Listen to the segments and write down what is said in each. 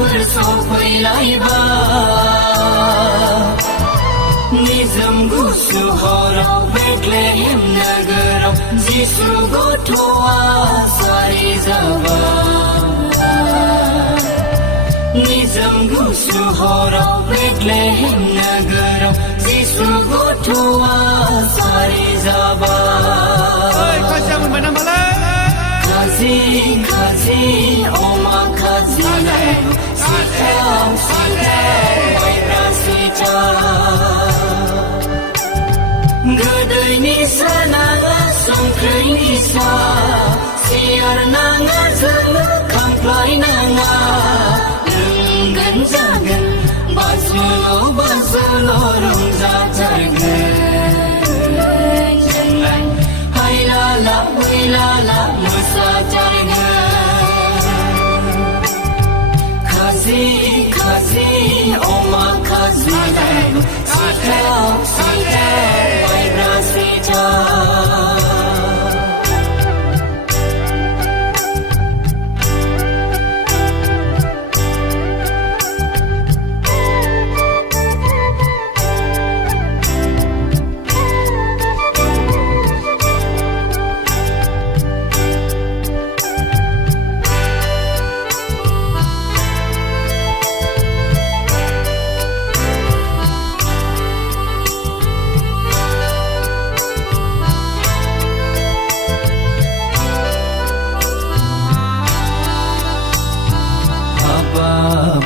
सानफोर सफैलायबाय निजोम गुसु हराव बेथलेहेम नोगोराव जिसु गथ'आ सारि जाबाय निजोम गुसु हराव बेथलेहेम नोगोराव जिसु गथ'आ सारि जाबाय खाजि खाजि अमा खाजि सिथाव सिथाव माइब्रा सिथाव गोदैनि सा नाङा संख्रैनि सा सियार नाङा जोंनो खामफ्लाय नाङा लोंगोन जागोन बाजुल' रंजाथारगोन जोंलाय हायलाला हुइलाला मोसाथारगोन खाजि खाजि अमा खाजि सिथाव सिथाव माइब्रा सिथाव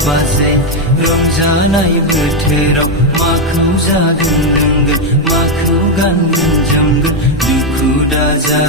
बाजे रंजानाय बोथोराव माखौ जागोन लोंगोन माखौ गानगोन जोमगोन दुखु दाजा